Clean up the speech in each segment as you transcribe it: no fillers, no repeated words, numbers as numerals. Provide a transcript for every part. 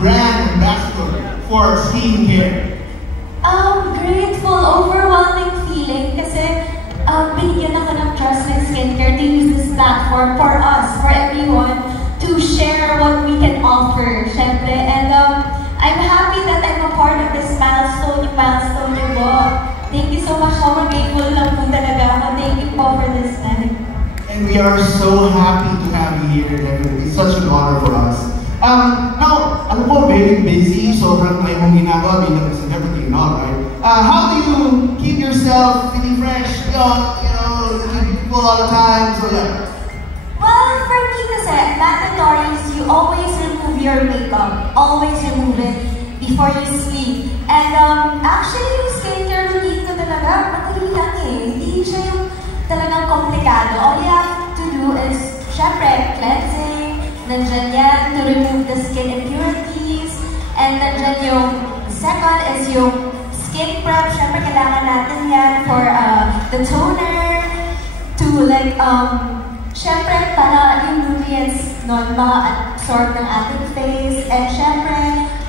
brand ambassador for skincare? Grateful, overwhelming feeling kasi binigyan ako ng trust with skincare to use this platform for us, for everyone, to share what we can offer, syempre. And I'm happy that I'm a part of this milestone, yung milestone niyo po. Thank you so much. Sobrang grateful lang po talaga ako. Thank you po for this time. And we are so happy to have you here. It's such an honor for us. Now, alam po, very busy, sobrang may mong ginagawa, bilang a celebrity and all, right? How do you keep yourself feeling fresh, young, looking beautiful all the time, so yeah? Well, for me kasi, mandatory is you always remove your makeup. Always remove it before you sleep. And actually, yung skincare routine ko talaga, madali lang eh. Hindi siya yung talagang komplikado. All you have to do is, syempre, cleansing, nandyan yan to remove the skin impurities, and nandyan yung second is yung skin prep. Syempre, kailangan natin yan for the toner to like, syempre, para yung nutrients nun ma-absorb ng ating face, and syempre,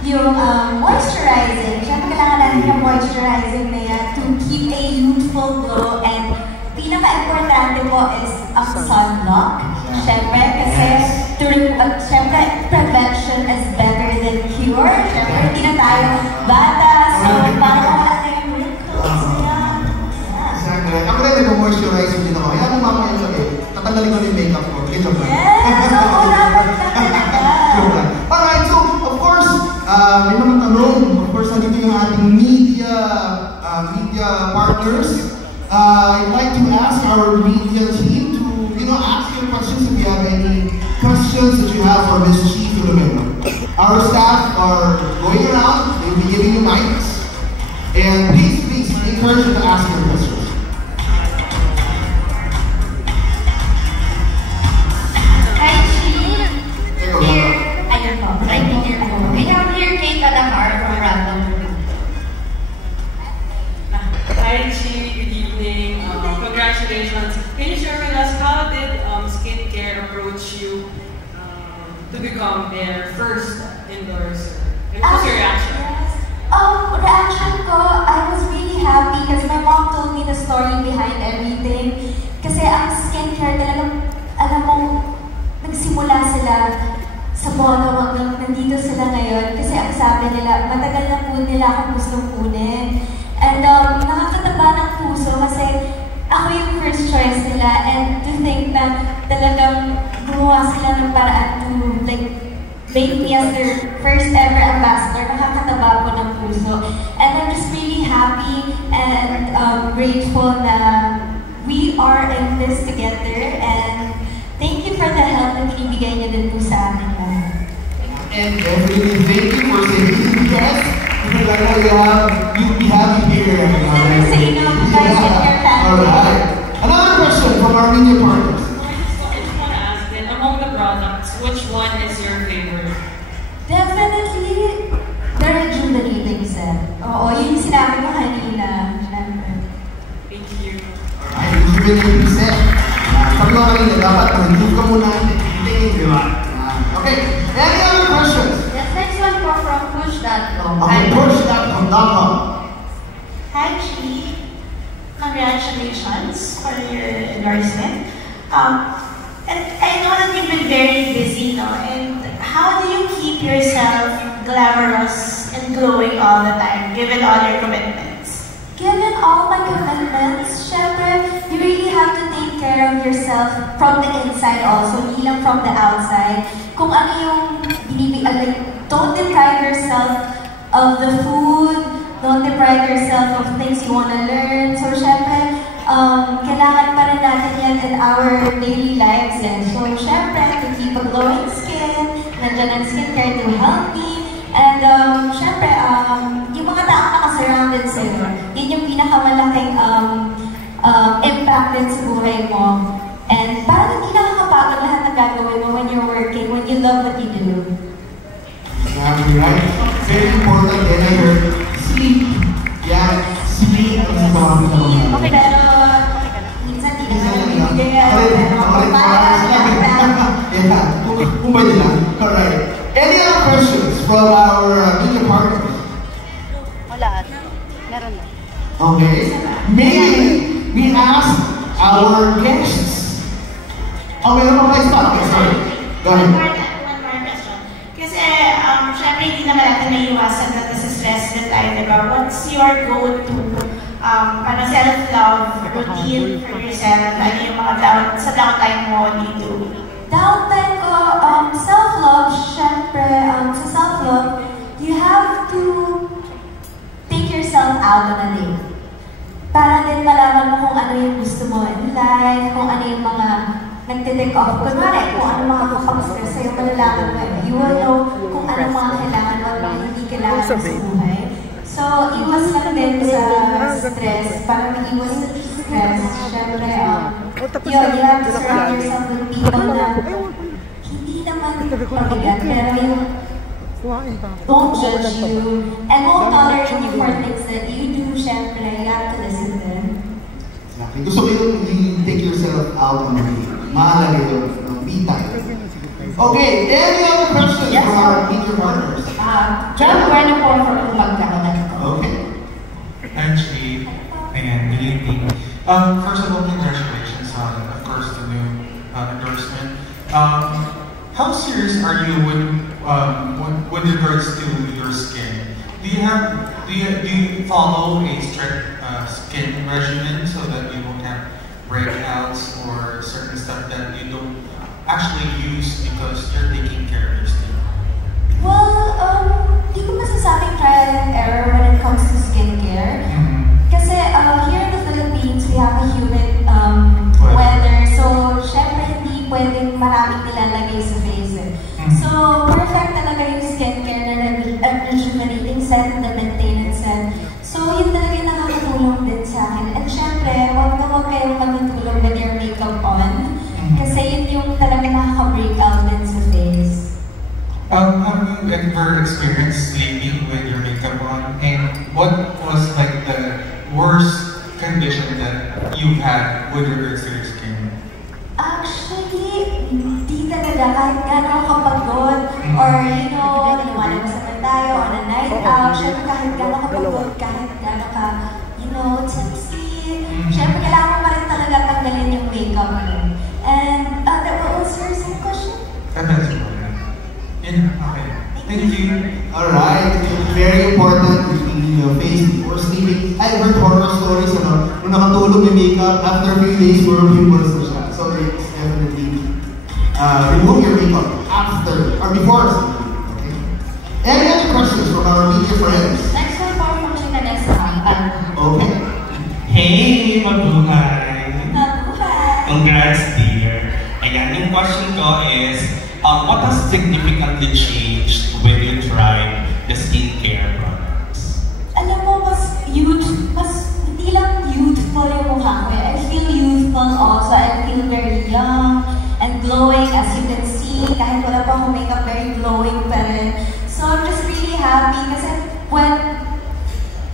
yung moisturizing. Syempre, kailangan natin yung moisturizing na yan to keep a youthful glow, and pinaka-importante po is ang sunblock. Syempre, kasi syempre, prevention is better than cure. Syempre, hindi na tayo bata, so para wala na yung wrinkles. Exactly. Ako rin nag-moisturize din ako. Kaya kung mamaya sabi, tatanggalin ko yung makeup ko. Get joke lang. Yes! Oo, dapat na talaga. Alright, so, of course, may mga tanong. Of course, nandito yung ating media partners. I'd like to ask our media team to, ask your questions if you have any questions that you have for Ms. Chi Filomeno. Our staff are going around, they'll be giving you mics, and please encourage you to ask your questions. Hi, Chi. Here, ayun po, right here po. We have here Kate Adahar from Random. Hi, Chi. Good evening. Congratulations. Can you share with us how did skincare approach you to become their first endorser? And what was your reaction? Yes. Reaction ko, I was really happy because my mom told me the story behind everything. Kasi ang skincare talagang, alam mo, nagsimula sila sa bottom hanggang nandito sila ngayon. Kasi ang sabi nila, matagal na po nila akong gustong kunin. And nakakataba ng puso kasi ako yung first choice nila, and to think na talagang gumawa sila ng paraan to like make me as their first ever ambassador, nakakataba po ng puso. And I'm just really happy and grateful na we are in this together, and thank you for the help na binibigay niyo din po sa amin. And definitely thank you for saying yes. Because I know we have you here. Never say no to guys in your family. Alright. Another question from our media partners. I just want to ask then, among the products, which one is your favorite? Definitely, the rejuvenating set. Oo, yun yung sinabi ko kanina. Thank you. Alright, rejuvenating set. Sabi ko kanina, dapat mag-remove ka muna ang tingin, di ba? Okay, any other questions? Yes, next one po from Push.com. Okay, push.com. Hi, Chi. Congratulations for your endorsement. And I know that you've been very busy, no? And how do you keep yourself glamorous and glowing all the time, given all your commitments? Given all my commitments, syempre, you really have to take care of yourself from the inside also, hindi lang from the outside. Kung ano yung don't deprive yourself of the food, don't deprive yourself of things you want to learn. So, syempre, kailangan pa rin natin yan in our daily lives. So, syempre, to keep a glowing skin, nandiyan ang skincare to help me. And, syempre, yung mga taong nakasurrounded sa'yo, yun yung pinakamalaking impact din sa buhay mo. And parang hindi nakakapagod lahat ng gagawin mo when you're working, when you love what you do. Exactly, right? Very important din na your sleep. Yeah, sleep is important. Okay, pero minsan di na kaya bibigay Yeah, kung pwede lang. Alright. Any other questions from our media partners. Wala. Meron na. Okay. Maybe we ask our guests. Oh, meron pa kayo spot. Okay, sorry. Go ahead. One more question. Kasi, syempre hindi naman natin naiiwasan na nasa-stress din tayo, diba? What's your go-to self-love routine for yourself? Ano yung mga sa downtime mo dito? Downtime ko, self-love, syempre, sa self-love, you have to take yourself out on a day. Para din malaman mo kung ano yung gusto mo in life, kung ano yung mga nagtitake off. Kunwari, kung ano mga kapag-stress sa'yo, malalaman mo. You will know kung ano mga kailangan mo at mga hindi kailangan mo sa buhay. So, iwas lang din sa stress, para mag-iwas sa stress. Syempre, you have to surround yourself with people na hindi naman pabigat, pero yung don't judge you and won't tolerate you for things that you do. Syempre, you have to listen to them. Exactly. Gusto ko yung take yourself out on the day. Mahalaga yun. Be time. Okay, any other questions Yes, from our media partners? John, bueno po for magkakaroon ko. Okay. Actually, and good evening. First of all, congratulations on, of course, the new endorsement. How serious are you with regards to your skin? Do you follow a strict skin regimen so that you won't have breakouts or certain stuff that you don't actually use because you're taking care of your skin? Well, di ko masasabing trial and error when it comes to skincare. Kasi here in the Philippines, we have a humid weather. So, syempre hindi pwedeng maraming nilalagay sa face. So, perfect talaga yung skincare na rejuvenating scent, the maintenance scent. So, yun talaga yung nakakatulong din sa akin. And syempre, huwag kayong magtulong with your makeup on. Kasi yun yung talaga nakaka-break out din sa face. Have you ever experienced sleeping with your makeup on? And what was like the worst condition that you had with regards to your skin? Actually, hindi talaga. Kahit gano'n kapagod, or naliwanagan tayo on a night out, syempre kahit gano'n kapagod, kahit gano'n ka, tipsy, syempre kailangan mo pa rin talaga tanggalin yung makeup mo. And, what was your second question? That's important. Okay. Thank you. Alright, it's very important to clean your face before sleeping. I heard horror stories, nung nakatulog yung makeup, after a few days, puro pimples na siya. So it's definitely remove your makeup after or before sleeping. Okay? Any other questions from our media friends? Next one po from Chika next time. Okay. Hey, mabuhay! Mabuhay! Congrats, dear. Ayan, yung question ko is, what has significantly changed when you tried the skincare products? Alam mo, mas hindi lang youthful yung mukha ko. I feel youthful also. I feel very young and glowing, as you can see. Kahit wala pa akong makeup, very glowing pa rin. So I'm just really happy kasi when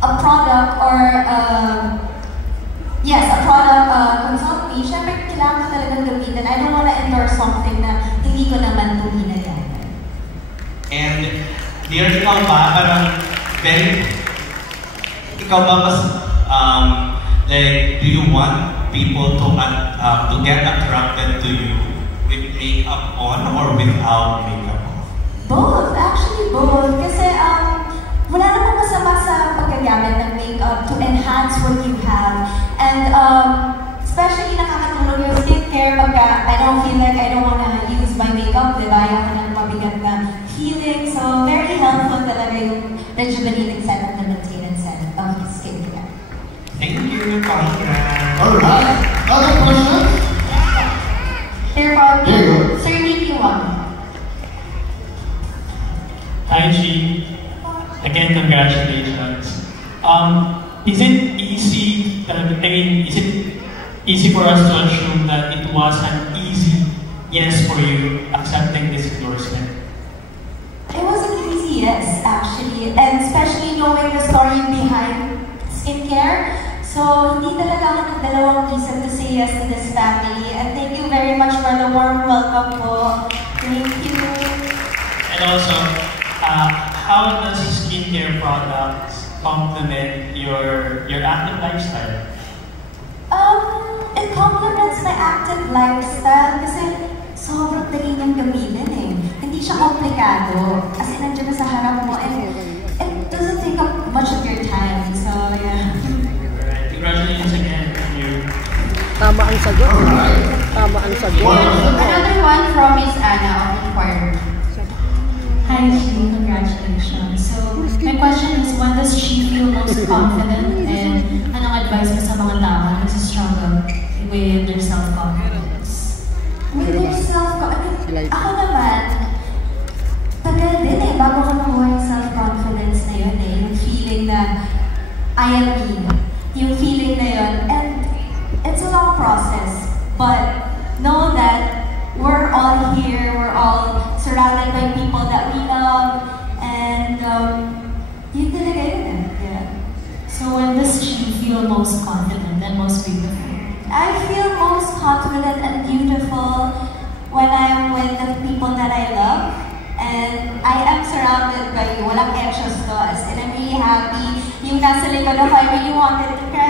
a product or a product consult me, syempre kailangan ko talagang gamitin. I don't want to endorse something na hindi ko naman ito ginagawa. And, dear, ikaw ba, ikaw ba mas, do you want people to get attracted to you with makeup on or without makeup on? Both, actually both. Kasi wala namang masama sa paggagamit ng makeup to enhance what you have. And especially nakakatulong yung skincare pagka I don't feel like I don't wanna use my makeup, diba? Ayaw ko ng mabigat na feeling. So very helpful talaga yung rejuvenating scent and the maintenance scent of skincare. Thank you, congrats! Alright. Other questions? Here from There you go. Sir Nicky Wang. Hi, G. Again, congratulations. Is it easy? Is it easy for us to assume that it was an easy yes for you accepting this endorsement? It was an easy yes, actually, and especially knowing the story behind skincare. So, hindi talaga ako nagdalawang isip to say yes to this family. And thank you very much for the warm welcome po. Thank you. And also, how does skincare products complement your active lifestyle? It complements my active lifestyle kasi sobrang dali niyang gamitin eh. Hindi siya komplikado. As in, nandiyan na sa harap mo and it doesn't take up much of your time. So, yeah. Alright, congratulations again on you. Tama ang sagot. Tama ang sagot. Another one from Miss Anna of Inquiry. Hi, She. Congratulations. So, my question is, when does she feel most confident and anong advice mo sa mga tao na struggle with their self-confidence? With their self-confidence, ako naman, tagal din eh, bago ko nakuha yung self-confidence na yun eh. Yung feeling na, I am me. Yung feeling na yun. And it's a long process. But know that we're all here, we're all surrounded by people that we love, and yun talaga yun eh. Yeah. So, when does she feel most confident and most beautiful? I feel most confident and beautiful when I'm with the people that I love. And I am surrounded by you. Walang anxious to. As in, I'm really happy. Yung nasa likod ako, I really wanted to cry